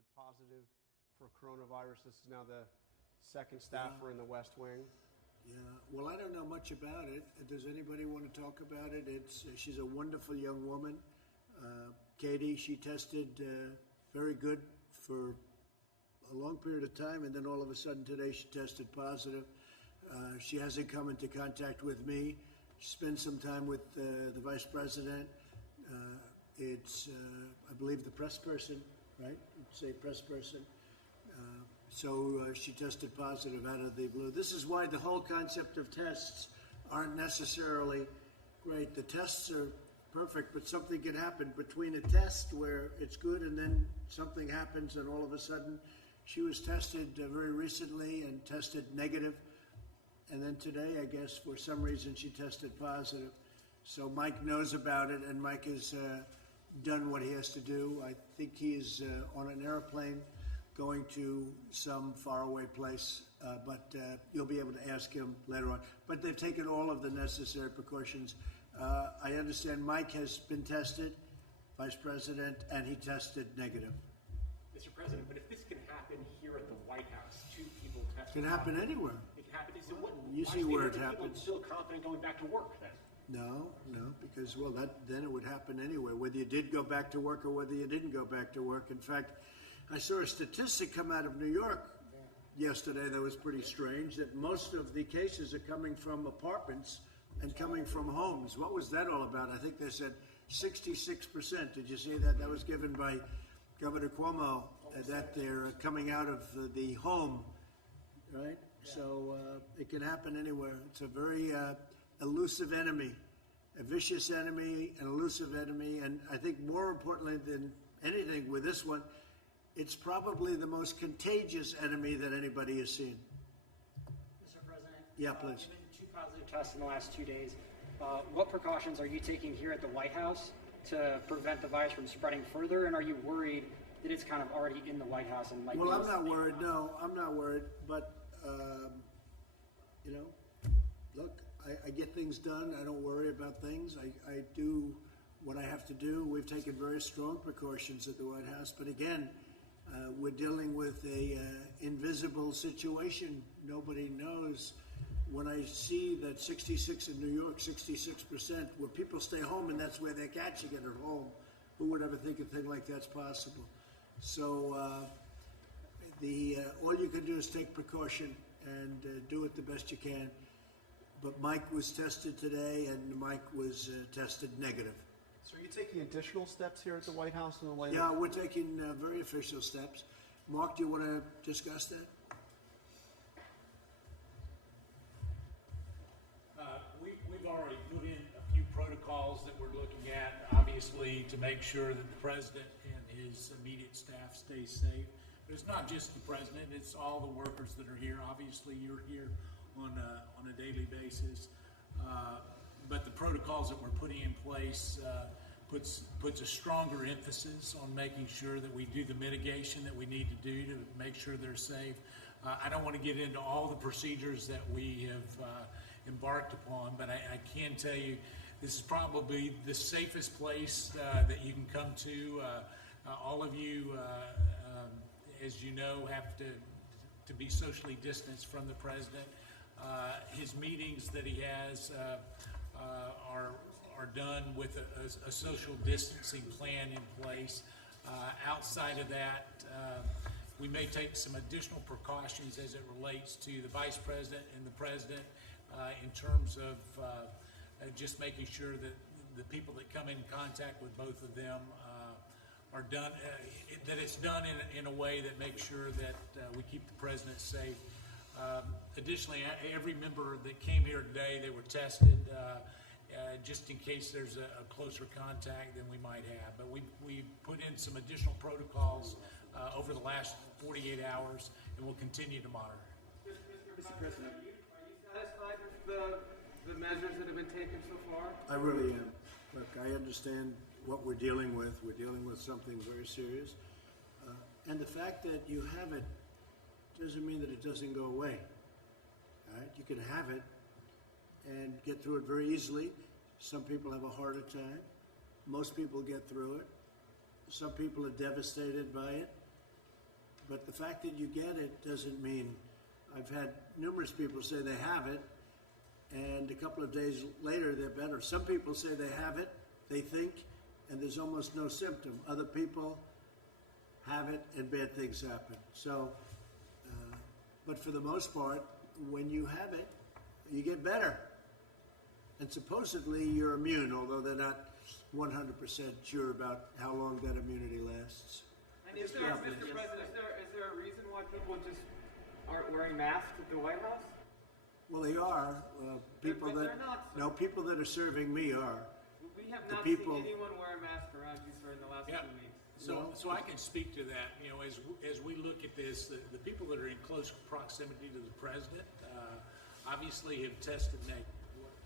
tested positive for coronavirus. This is now the second staffer in the West Wing. Yeah, well, I don't know much about it. Does anybody want to talk about it? She's a wonderful young woman. Katie, she tested very good for a long period of time, and then all of a sudden today she tested positive. She hasn't come into contact with me. She spent some time with the vice president. I believe, the press person, right? Say press person. So she tested positive out of the blue. This is why the whole concept of tests aren't necessarily great. The tests are perfect, but something can happen between a test where it's good and then something happens and all of a sudden she was tested very recently and tested negative. And then today, I guess, for some reason, she tested positive. So Mike knows about it, and Mike has done what he has to do. I think he is on an airplane going to some faraway place, but you'll be able to ask him later on. But they've taken all of the necessary precautions. I understand Mike has been tested, Vice President, and he tested negative. Mr. President, but if this can happen here at the White House, two people tested. It can happen anywhere. It can happen. Is it what? You see where it happens. People still confident going back to work then? No, because, well, then it would happen anyway, whether you did go back to work or whether you didn't go back to work. In fact, I saw a statistic come out of New York yesterday that was pretty strange, that most of the cases are coming from apartments and coming from homes. What was that all about? I think they said 66%. Did you see that? That was given by Governor Cuomo, that they're coming out of the home, right? Yeah. So it can happen anywhere. It's a very elusive enemy, a vicious enemy, an elusive enemy, and I think more importantly than anything with this one, it's probably the most contagious enemy that anybody has seen. Mr. President? Yeah, please. Given 2 positive tests in the last 2 days, what precautions are you taking here at the White House to prevent the virus from spreading further, and are you worried that it's kind of already in the White House and might Well, I'm not worried. No, I'm not worried. But, look, I get things done. I don't worry about things. I do what I have to do. We've taken very strong precautions at the White House. But again, we're dealing with a invisible situation. Nobody knows. When I see that 66 in New York, 66%, where people stay home and that's where they're catching it at home, who would ever think a thing like that's possible? So all you can do is take precaution and do it the best you can. But Mike was tested today, and Mike was tested negative. So are you taking additional steps here at the White House in the light? Yeah, we're taking very official steps. Mark, do you want to discuss that? We've already put in a few protocols that we're looking at, obviously, to make sure that the president and his immediate staff stay safe. But it's not just the president, it's all the workers that are here. Obviously, you're here on a daily basis. But the protocols that we're putting in place puts a stronger emphasis on making sure that we do the mitigation that we need to do to make sure they're safe. I don't want to get into all the procedures that we have embarked upon, but I can tell you this is probably the safest place that you can come to. All of you, as you know, have to be socially distanced from the president. His meetings that he has are done with a social distancing plan in place. Outside of that, we may take some additional precautions as it relates to the vice president and the president in terms of just making sure that the people that come in contact with both of them are done, that it's done in a way that makes sure that we keep the president safe. Additionally, every member that came here today, they were tested just in case there's a closer contact than we might have. But we put in some additional protocols over the last 48 hours, and we'll continue to monitor. Mr. President, are you satisfied with the measures that have been taken so far? I really am. Look, I understand what we're dealing with. We're dealing with something very serious. And the fact that you have it doesn't mean that it doesn't go away. All right? You can have it and get through it very easily. Some people have a harder time. Most people get through it. Some people are devastated by it. But the fact that you get it doesn't mean. I've had numerous people say they have it, and a couple of days later they're better. Some people say they have it, they think, and there's almost no symptom. Other people have it and bad things happen. So, but for the most part, when you have it, you get better. And supposedly you're immune, although they're not 100% sure about how long that immunity lasts. And is there, Mr. President, is there a reason why people just aren't wearing masks at the White House? Well, they are. People But that they're not. no, people that are serving me are. We have The not people- seen anyone wear a mask around Houston in the last Yeah. 2 weeks. So I can speak to that. You know, as we look at this, the people that are in close proximity to the president obviously have tested negative.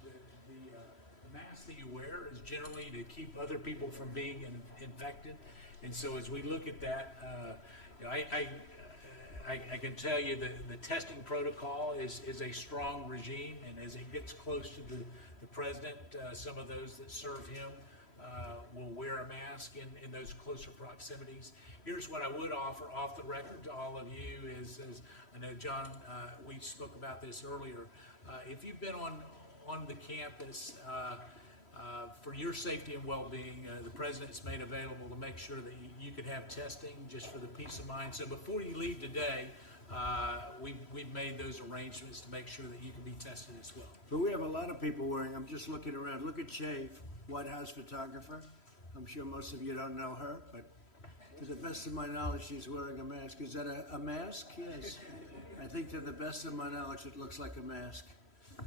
The mask that you wear is generally to keep other people from being infected, and so as we look at that, you know, I can tell you that the testing protocol is a strong regime, and as it gets close to the president, some of those that serve him will wear a mask in those closer proximities. Here's what I would offer off the record to all of you is I know, John, we spoke about this earlier. If you've been on the campus, for your safety and well-being, the president's made available to make sure that you could have testing just for the peace of mind. So before you leave today, we've made those arrangements to make sure that you can be tested as well. But we have a lot of people wearing. I'm just looking around. Look at Shay, White House photographer. I'm sure most of you don't know her, but to the best of my knowledge, she's wearing a mask. Is that a mask? Yes. I think to the best of my knowledge, it looks like a mask.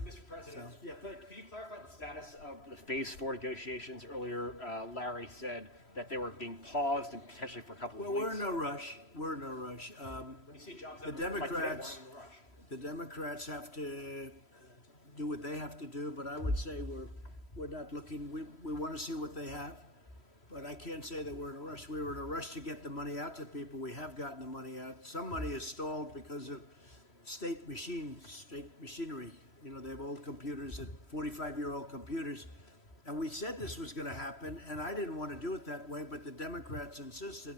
Mr. President, could you clarify the status of the Phase 4 negotiations? Earlier, Larry said that they were being paused and potentially for a couple of Well, we're weeks. in no rush. We're in no rush. When you see jobs The that look like today, Democrats- why are you in a rush? The Democrats have to do what they have to do, but I would say we're not looking. We want to see what they have, but I can't say that we're in a rush. We were in a rush to get the money out to people. We have gotten the money out. Some money is stalled because of state machinery. You know, they have old computers, 45-year-old computers. And we said this was going to happen, and I didn't want to do it that way, but the Democrats insisted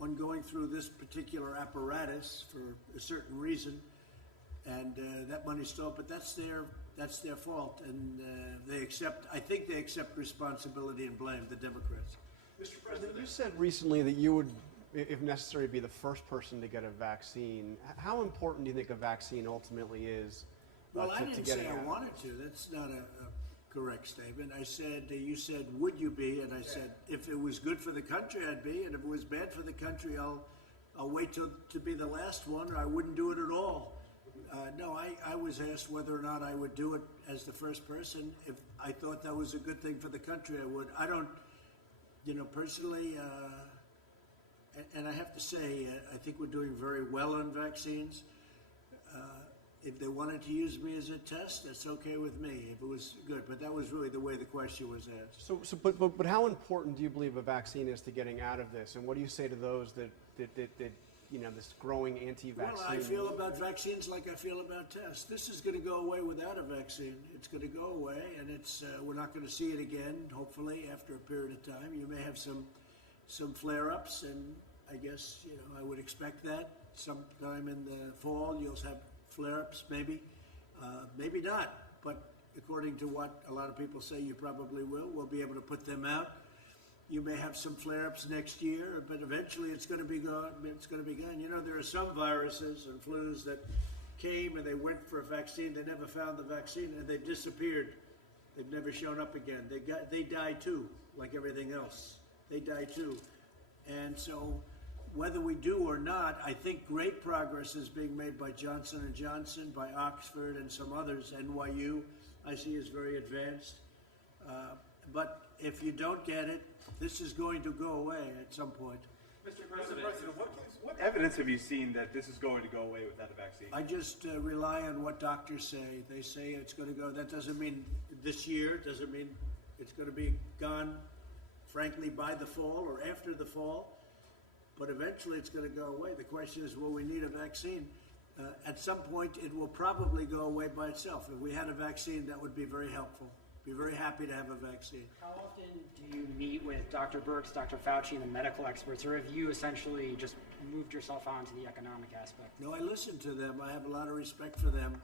on going through this particular apparatus for a certain reason, and that money's stalled. But that's their fault, and I think they accept responsibility and blame, the Democrats. Mr. President, President, you said recently that you would, if necessary, be the first person to get a vaccine. How important do you think a vaccine ultimately is Well, I to didn't getting say I out? wanted to. That's not a correct statement. I said, you said, would you be? And I said, if it was good for the country, I'd be. And if it was bad for the country, I'll wait to be the last one, or I wouldn't do it at all. No, I was asked whether or not I would do it as the first person. If I thought that was a good thing for the country, I would. I don't, personally, and I have to say, I think we're doing very well on vaccines. If they wanted to use me as a test, that's okay with me. If it was good, but that was really the way the question was asked. But how important do you believe a vaccine is to getting out of this? And what do you say to those that this growing anti-vaccine? Well, I feel about vaccines like I feel about tests. This is going to go away without a vaccine. It's going to go away, and we're not going to see it again. Hopefully, after a period of time, you may have some flare-ups, and I guess I would expect that sometime in the fall you'll have flare-ups, maybe not. But according to what a lot of people say, you probably will. We'll be able to put them out. You may have some flare-ups next year, but eventually it's going to be gone. It's going to be gone. There are some viruses and flus that came and they went for a vaccine. They never found the vaccine and they disappeared. They've never shown up again. They die too, like everything else. They die too. And so whether we do or not, I think great progress is being made by Johnson & Johnson, by Oxford, and some others. NYU, I see, is very advanced. But if you don't get it, this is going to go away at some point. Mr. Mr. President, President, what evidence have you seen that this is going to go away without a vaccine? I just rely on what doctors say. They say it's going to go. That doesn't mean this year. It doesn't mean it's going to be gone, frankly, by the fall or after the fall. But eventually it's going to go away. The question is, will we need a vaccine? At some point, it will probably go away by itself. If we had a vaccine, that would be very helpful be very happy to have a vaccine. How often do you meet with Dr. Birx, Dr. Fauci, and the medical experts, or have you essentially just moved yourself on to the economic aspect? No, I listen to them. I have a lot of respect for them.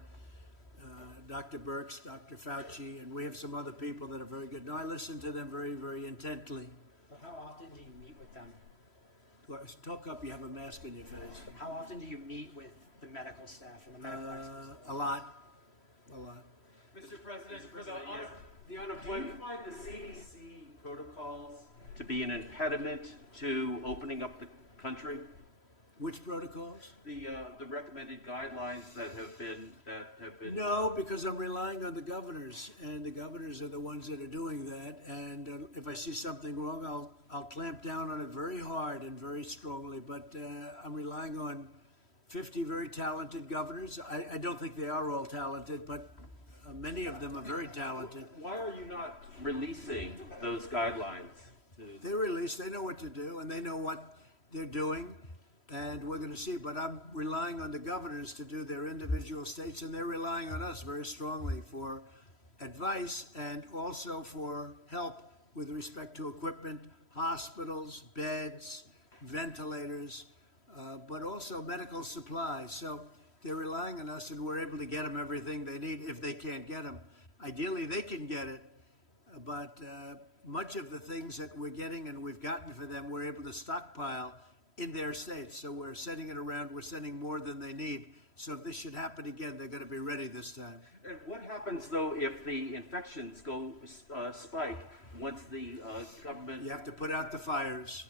Dr. Birx, Dr. Fauci, and we have some other people that are very good. No, I listen to them very, very intently. But how often do you meet with them? Talk up, you have a mask on your face. How often do you meet with the medical staff and the medical experts? A lot. A lot. Mr. President, for the Do you unemployment. find the CDC protocols to be an impediment to opening up the country? Which protocols? The recommended guidelines that have been No, because I'm relying on the governors, and the governors are the ones that are doing that. And if I see something wrong, I'll clamp down on it very hard and very strongly. But I'm relying on 50 very talented governors. I don't think they are all talented, but many of them are very talented. Why are you not releasing those guidelines? They release, they know what to do, and they know what they're doing, and we're going to see. But I'm relying on the governors to do their individual states, and they're relying on us very strongly for advice and also for help with respect to equipment, hospitals, beds, ventilators, but also medical supplies. So they're relying on us, and we're able to get them everything they need if they can't get them. Ideally, they can get it, but much of the things that we're getting and we've gotten for them, we're able to stockpile in their states. So we're sending it around. We're sending more than they need. So if this should happen again, they're going to be ready this time. And what happens, though, if the infections go spike once the government... You have to put out the fires.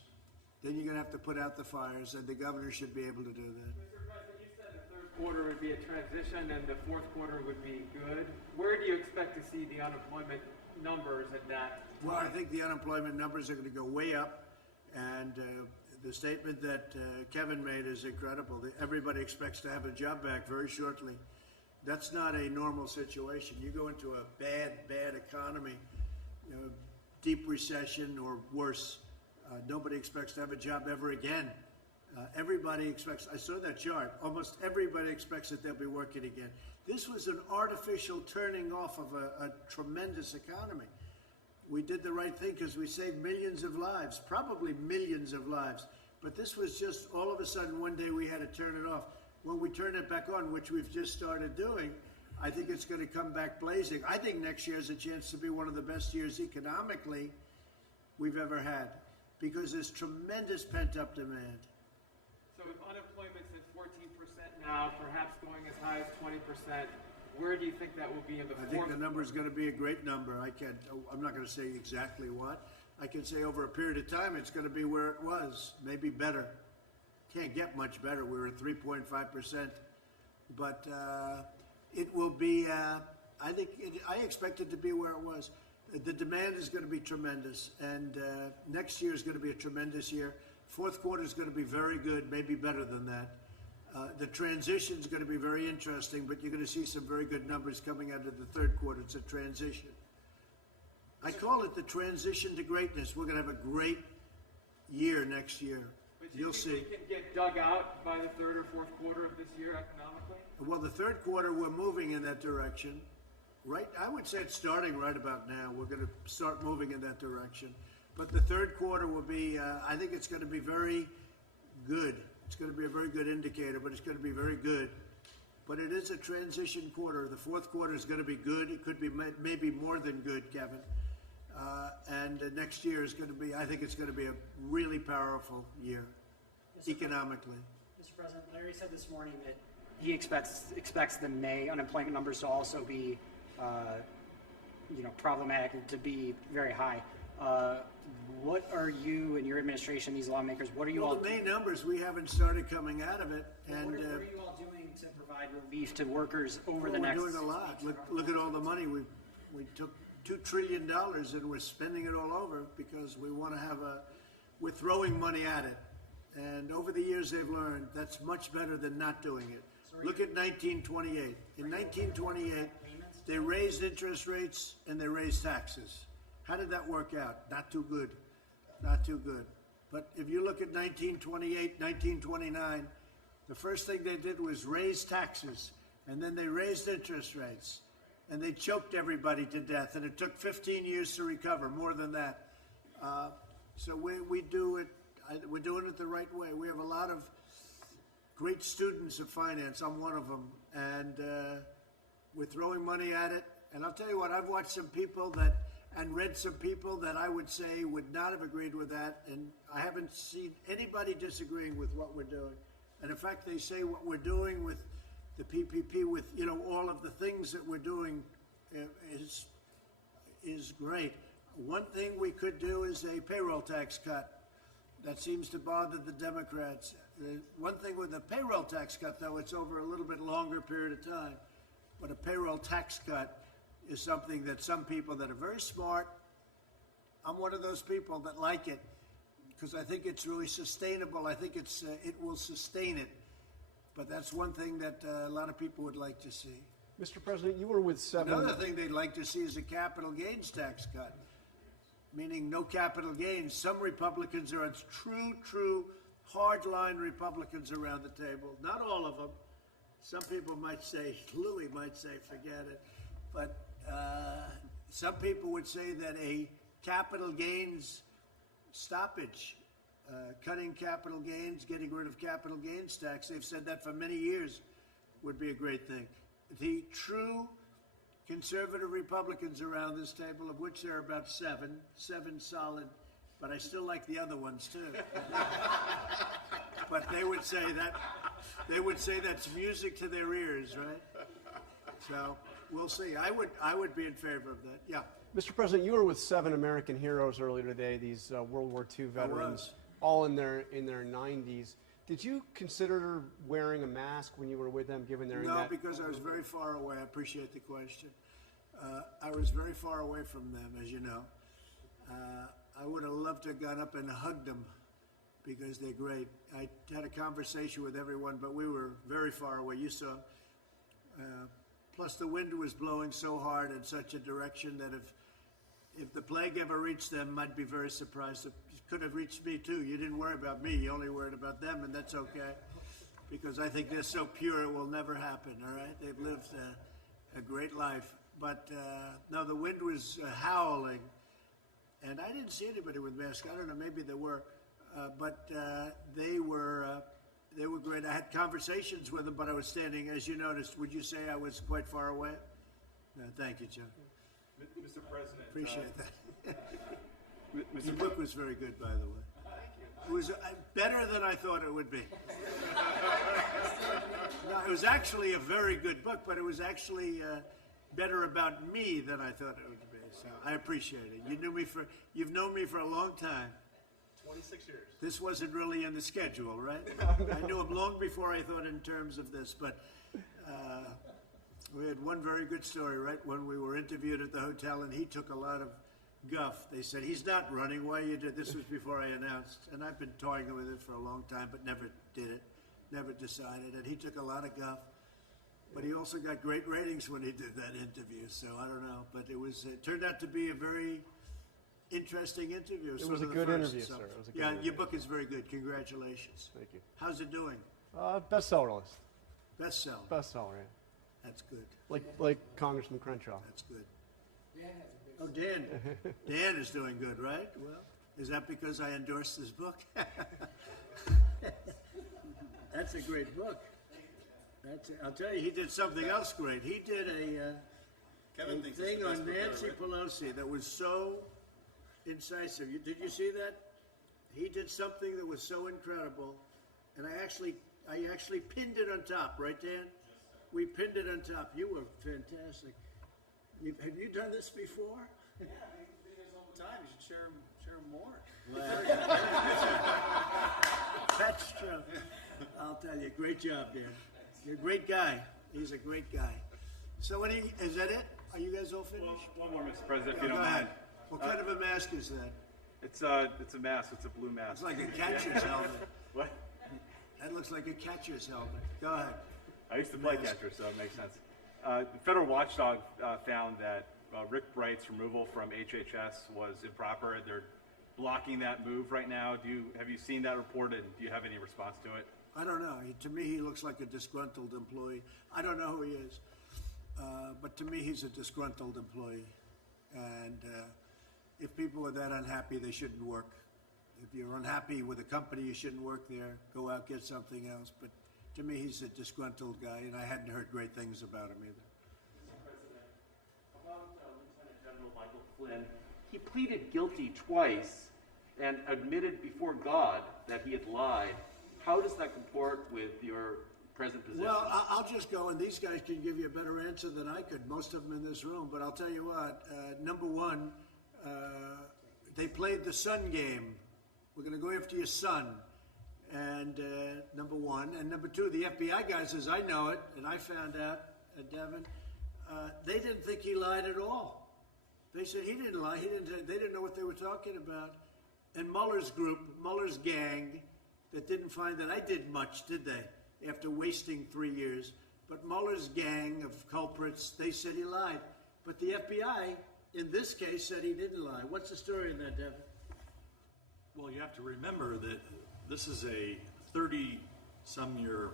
Then you're going to have to put out the fires, and the governor should be able to do that. Mr. President, you said the third quarter would be a transition and the fourth quarter would be good. Where do you expect to see the unemployment numbers at that? Well, I think the unemployment numbers are going to go way up, and the statement that Kevin made is incredible. Everybody expects to have a job back very shortly. That's not a normal situation. You go into a bad economy, deep recession or worse. Nobody expects to have a job ever again. Everybody expects, I saw that chart, almost everybody expects that they'll be working again. This was an artificial turning off of a tremendous economy. We did the right thing because we saved millions of lives, probably millions of lives. But this was just all of a sudden one day we had to turn it off. When we turn it back on, which we've just started doing, I think it's going to come back blazing. I think next year has a chance to be one of the best years economically we've ever had because there's tremendous pent-up demand. So if unemployment's at 14% now, perhaps going as high as 20%, where do you think that will be in the I fourth? think the number is going to be a great number. I'm not going to say exactly what. I can say over a period of time it's going to be where it was, maybe better. Can't get much better. We're at 3.5%, but it will be. I expect it to be where it was. The demand is going to be tremendous, and next year is going to be a tremendous year. Fourth quarter is going to be very good, maybe better than that. The transition is going to be very interesting, but you're going to see some very good numbers coming out of the third quarter. It's a transition. I call it the transition to greatness. We're going to have a great year next year. But you You'll think see. we can get dug out by the third or fourth quarter of this year economically? Well, the third quarter, we're moving in that direction. Right, I would say it's starting right about now. We're going to start moving in that direction. But the third quarter will be, I think it's going to be very good. It's going to be a very good indicator, but it's going to be very good. But it is a transition quarter. The fourth quarter is going to be good. It could be maybe more than good, Kevin. And next year is going to be, I think it's going to be a really powerful year economically. Mr. President, Larry said this morning that he expects the May unemployment numbers to also be, problematic, to be very high. What are you and your administration, these lawmakers, what are you all Well, the May numbers, we haven't started coming out of it. And what are you all doing to provide relief to workers over the we're next doing a lot. 6 weeks? Look at all the money. We took $2 trillion and we're spending it all over because we want to have we're throwing money at it. And over the years they've learned that's much better than not doing it. Look at 1928. In 1928, they raised interest rates and they raised taxes. How did that work out? Not too good. Not too good. But if you look at 1928, 1929, the first thing they did was raise taxes, and then they raised interest rates. and they choked everybody to death, and it took 15 years to recover, more than that. So we do it, we're doing it the right way. We have a lot of great students of finance. I'm one of them, and we're throwing money at it. And I'll tell you what, I've watched some people and read some people that I would say would not have agreed with that, and I haven't seen anybody disagreeing with what we're doing. And in fact, they say what we're doing with the PPP, with all of the things that we're doing, is great. One thing we could do is a payroll tax cut. That seems to bother the Democrats. One thing with a payroll tax cut, though, it's over a little bit longer period of time. But a payroll tax cut is something that some people that are very smart, I'm one of those people that like it because I think it's really sustainable. I think it will sustain it. But that's one thing that a lot of people would like to see. Mr. President, you were with seven. Another thing they'd like to see is a capital gains tax cut, meaning no capital gains. Some Republicans are true hardline Republicans around the table. Not all of them. Some people might say, Louis might say, forget it. But some people would say that a capital gains stoppage, cutting capital gains, getting rid of capital gains tax, they've said that for many years, would be a great thing. The true conservative Republicans around this table, of which there are about seven solid, but I still like the other ones too. But they would say that's music to their ears, right? So we'll see. I would be in favor of that. Yeah. Mr. President, you were with seven American heroes earlier today, these World War II veterans, all in their 90s. Did you consider wearing a mask when you were with them, given their No, because I was very far away. I appreciate the question. I was very far away from them, as you know. I would have loved to have gone up and hugged them because they're great. I had a conversation with everyone, but we were very far away. You saw. Plus, the wind was blowing so hard in such a direction that if the plague ever reached them, I'd be very surprised. It could have reached me too. You didn't worry about me. You only worried about them, and that's okay, because I think they're so pure it will never happen. All right, they've lived a great life. But no, the wind was howling, and I didn't see anybody with masks. I don't know, maybe there were, but they were great. I had conversations with them, but I was standing, as you noticed. Would you say I was quite far away? No, thank you, John. Mr. President. Appreciate that. The book was very good, by the way. Thank you. It was better than I thought it would be. No, it was actually a very good book, but it was actually better about me than I thought it would be. So I appreciate it. You've known me for a long time. 26 years. This wasn't really in the schedule, right? I knew him long before I thought in terms of this, but we had one very good story, right? When we were interviewed at the hotel, and he took a lot of guff. They said, he's not running. Why you did this? Was before I announced, and I've been toying with it for a long time, but never did it, never decided. And he took a lot of guff, but he also got great ratings when he did that interview. So I don't know, but it turned out to be a very interesting interview. It was a good interview, sir. It was a good interview. Your book is very good. Congratulations. Thank you. How's it doing? Bestseller list. Bestseller. Bestseller, yeah. That's good. Like Congressman Crenshaw. That's good. Oh, Dan. Dan is doing good, right? Well, is that because I endorsed his book? That's a great book. I'll tell you, he did something else great. He did a thing on Nancy Pelosi that was so incisive. Did you see that? He did something that was so incredible, and I actually pinned it on top, right, Dan? We pinned it on top. You were fantastic. Have you done this before? Yeah, I make videos all the time. You should share more. Well, that's true. I'll tell you, great job, Dan. You're a great guy. He's a great guy. So, is that it? Are you guys all finished? One more, Mr. President, if you Go don't ahead. mind. What kind of a mask is that? It's a mask. It's a blue mask. It's like a catcher's helmet. What? That looks like a catcher's helmet. Go ahead. I used to play catcher, so it makes sense. The federal watchdog found that Rick Bright's removal from HHS was improper. They're blocking that move right now. Have you seen that report, and do you have any response to it? I don't know. To me, he looks like a disgruntled employee. I don't know who he is. But to me, he's a disgruntled employee. And if people are that unhappy, they shouldn't work. If you're unhappy with a company, you shouldn't work there. Go out, get something else. But to me, he's a disgruntled guy, and I hadn't heard great things about him either. Mr. President, about Lieutenant General Michael Flynn, he pleaded guilty twice and admitted before God that he had lied. How does that comport with your present position? Well, I'll just go, and these guys can give you a better answer than I could, most of them in this room. But I'll tell you what, number one, they played the son game. We're going to go after your son. And number one. And number two, the FBI guys, as I know it, and I found out, Devin, they didn't think he lied at all. They said he didn't lie. They didn't know what they were talking about. And Mueller's group, Mueller's gang, that didn't find that I did much, did they? After wasting 3 years. But Mueller's gang of culprits, they said he lied. But the FBI, in this case, said he didn't lie. What's the story in that, Devin? Well, you have to remember that this is a 30-some-year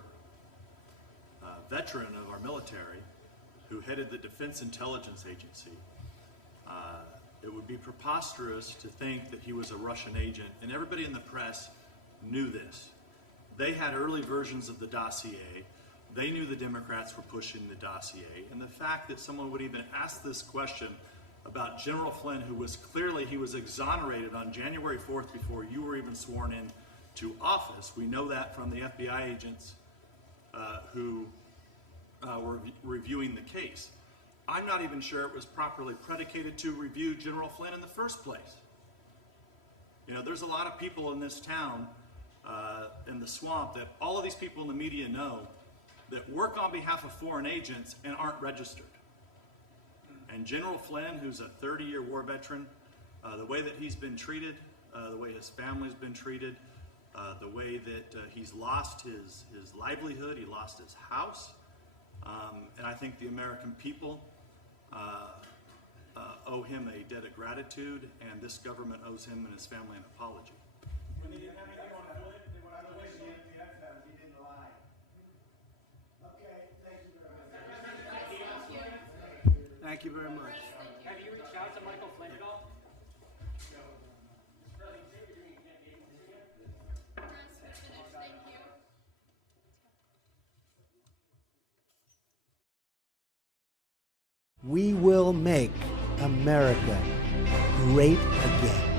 veteran of our military who headed the Defense Intelligence Agency. It would be preposterous to think that he was a Russian agent, and everybody in the press knew this. They had early versions of the dossier. They knew the Democrats were pushing the dossier, and the fact that someone would even ask this question about General Flynn, who was clearly, he was exonerated on January 4th before you were even sworn in to office. We know that from the FBI agents who were reviewing the case. I'm not even sure it was properly predicated to review General Flynn in the first place. You know, there's a lot of people in this town, in the swamp, that all of these people in the media know that work on behalf of foreign agents and aren't registered. And General Flynn, who's a 30-year war veteran, the way that he's been treated, the way his family's been treated, the way that he's lost his livelihood, he lost his house, and I think the American people owe him a debt of gratitude, and this government owes him and his family an apology. When they didn't have anything on Flynn, they went out of the way to the FBI found he didn't lie. Okay, thank you very much. Thank you very much. Have you reached out to Michael Flynn at all? We will make America great again.